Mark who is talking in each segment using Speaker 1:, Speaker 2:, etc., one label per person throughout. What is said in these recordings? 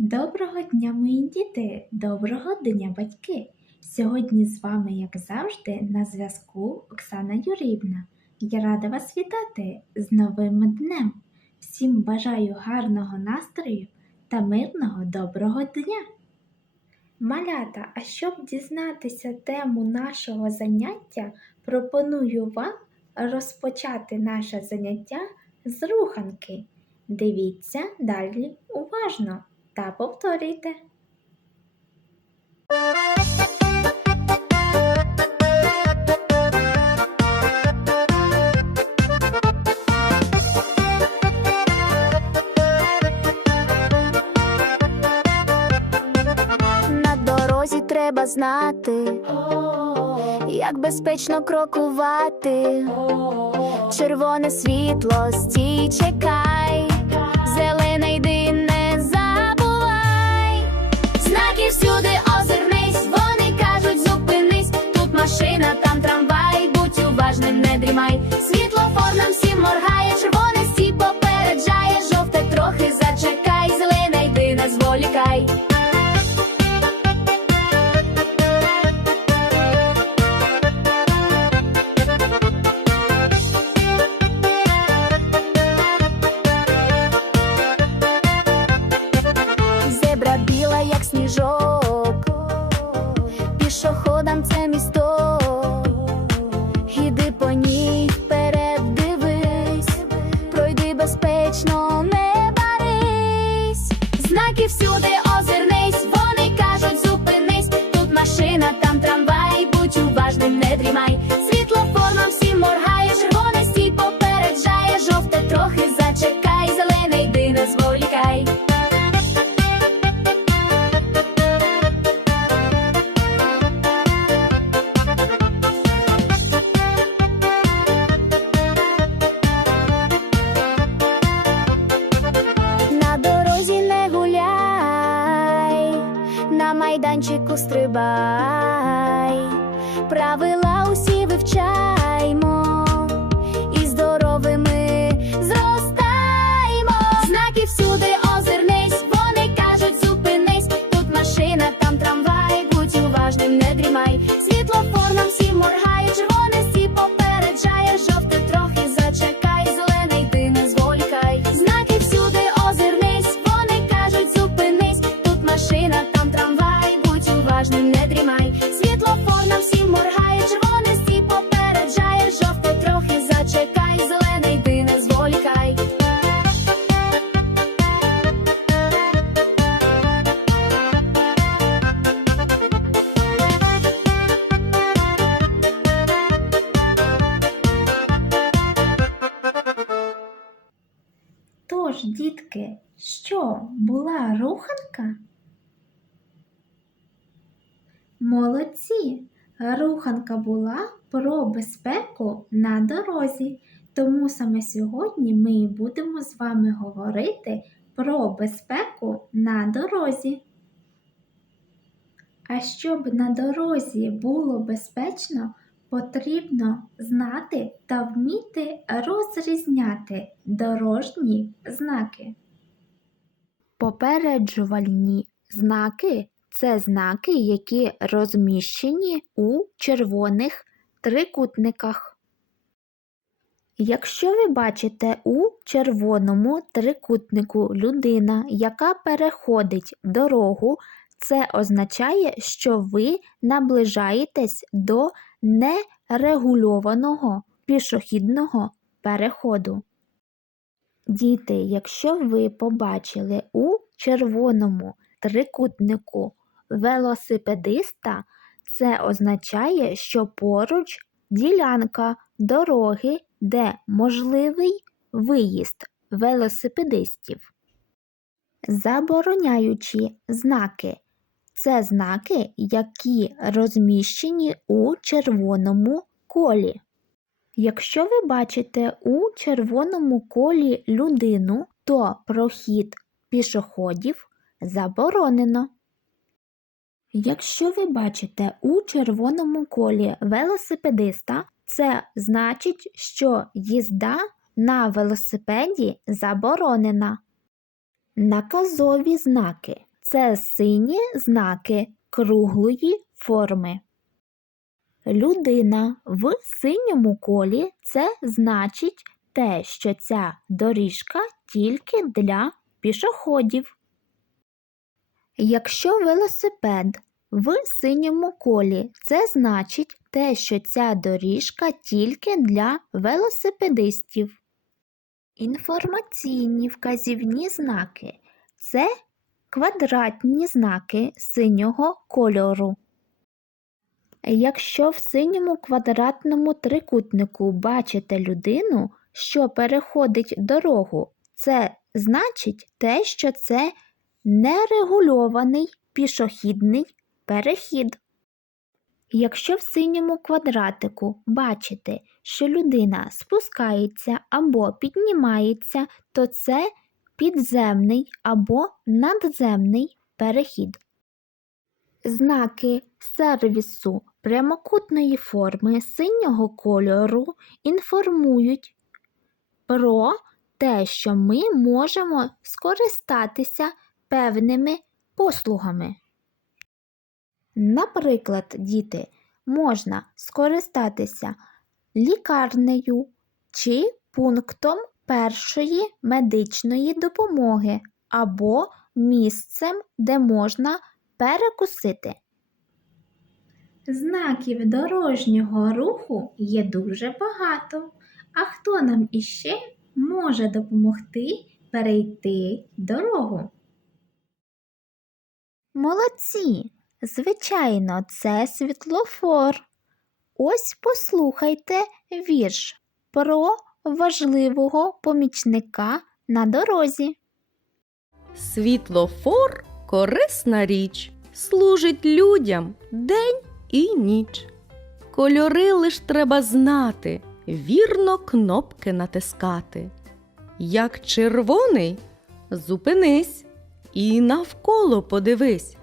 Speaker 1: Доброго дня, мої діти! Доброго дня, батьки! Сьогодні з вами, як завжди, на зв'язку Оксана Юрівна. Я рада вас вітати з новим днем. Всім бажаю гарного настрою та мирного доброго дня. Малята, а щоб дізнатися тему нашого заняття, пропоную вам розпочати наше заняття з руханки. Дивіться далі уважно та повторюйте.
Speaker 2: На дорозі треба знати, як безпечно крокувати. Червоне світло, стій, чекай, машина, там трамвай, будь уважним, не дрімай. Світлофор нам всім моргає, червоне всюди озирнись, вони кажуть, зупинись. Тут машина, там трамвай, будь уважним, не дрімай. Світлофор нам всім моргає, майданчику стрибай, правила усі вивчаймо
Speaker 1: Тож, дітки, що була руханка? Молодці! Руханка була про безпеку на дорозі. Тому саме сьогодні ми будемо з вами говорити про безпеку на дорозі. А щоб на дорозі було безпечно, потрібно знати та вміти розрізняти дорожні знаки. Попереджувальні знаки це знаки, які розміщені у червоних трикутниках. Якщо ви бачите у червоному трикутнику людина, яка переходить дорогу, це означає, що ви наближаєтесь до нерегульованого пішохідного переходу. Діти, якщо ви побачили у червоному трикутнику велосипедиста, це означає, що поруч ділянка дороги, де можливий виїзд велосипедистів. Забороняючі знаки це знаки, які розміщені у червоному колі. Якщо ви бачите у червоному колі людину, то прохід пішоходів заборонено. Якщо ви бачите у червоному колі велосипедиста, це значить, що їзда на велосипеді заборонена. Наказові знаки це сині знаки круглої форми. Людина в синьому колі це значить те, що ця доріжка тільки для пішоходів. Якщо велосипед в синьому колі, це значить те, що ця доріжка тільки для велосипедистів. Інформаційні вказівні знаки це квадратні знаки синього кольору. Якщо в синьому квадратному трикутнику бачите людину, що переходить дорогу, це значить те, що це нерегульований пішохідний перехід. Якщо в синьому квадратику бачите, що людина спускається або піднімається, то це підземний або надземний перехід. Знаки сервісу прямокутної форми синього кольору інформують про те, що ми можемо скористатися певними послугами. Наприклад, діти, можна скористатися лікарнею чи пунктом першої медичної допомоги або місцем, де можна перекусити. Знаків дорожнього руху є дуже багато. А хто нам іще може допомогти перейти дорогу? Молодці! Звичайно, це світлофор. Ось послухайте вірш про важливого помічника на дорозі.
Speaker 3: Світлофор корисна річ, служить людям день і ніч. Кольори лиш треба знати, вірно кнопки натискати. Як червоний, зупинись і навколо подивись.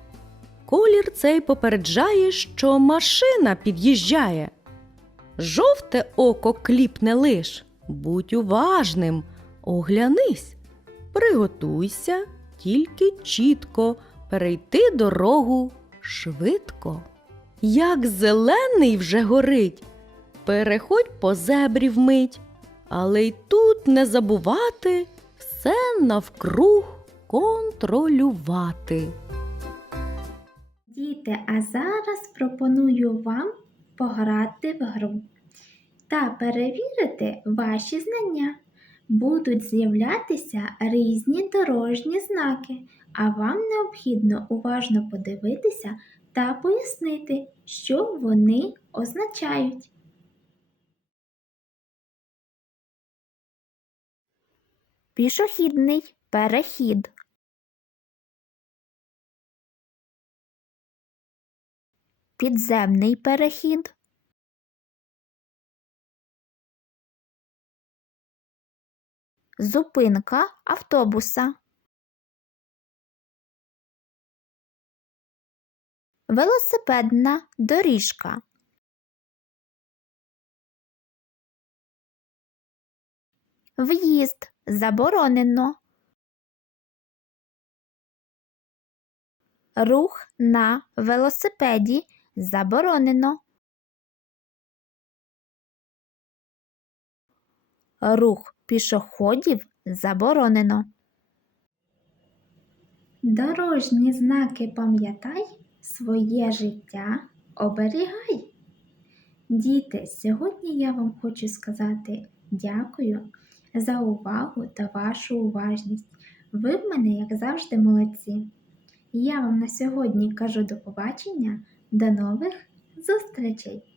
Speaker 3: Колір цей попереджає, що машина під'їжджає. Жовте око кліпне лиш, будь уважним, оглянись, приготуйся тільки чітко. Перейти дорогу швидко. Як зелений вже горить, переходь по зебрі вмить, але й тут не забувати все навкруг контролювати.
Speaker 1: Діти, а зараз пропоную вам пограти в гру та перевірити ваші знання. Будуть з'являтися різні дорожні знаки, а вам необхідно уважно подивитися та пояснити, що вони означають. Пішохідний перехід. Підземний перехід. Зупинка автобуса. Велосипедна доріжка. В'їзд заборонено. Рух на велосипеді заборонено. Рух пішоходів заборонено. Дорожні знаки пам'ятай, своє життя оберігай. Діти, сьогодні я вам хочу сказати дякую за увагу та вашу уважність. Ви в мене, як завжди, молодці. Я вам на сьогодні кажу до побачення, до нових зустрічей!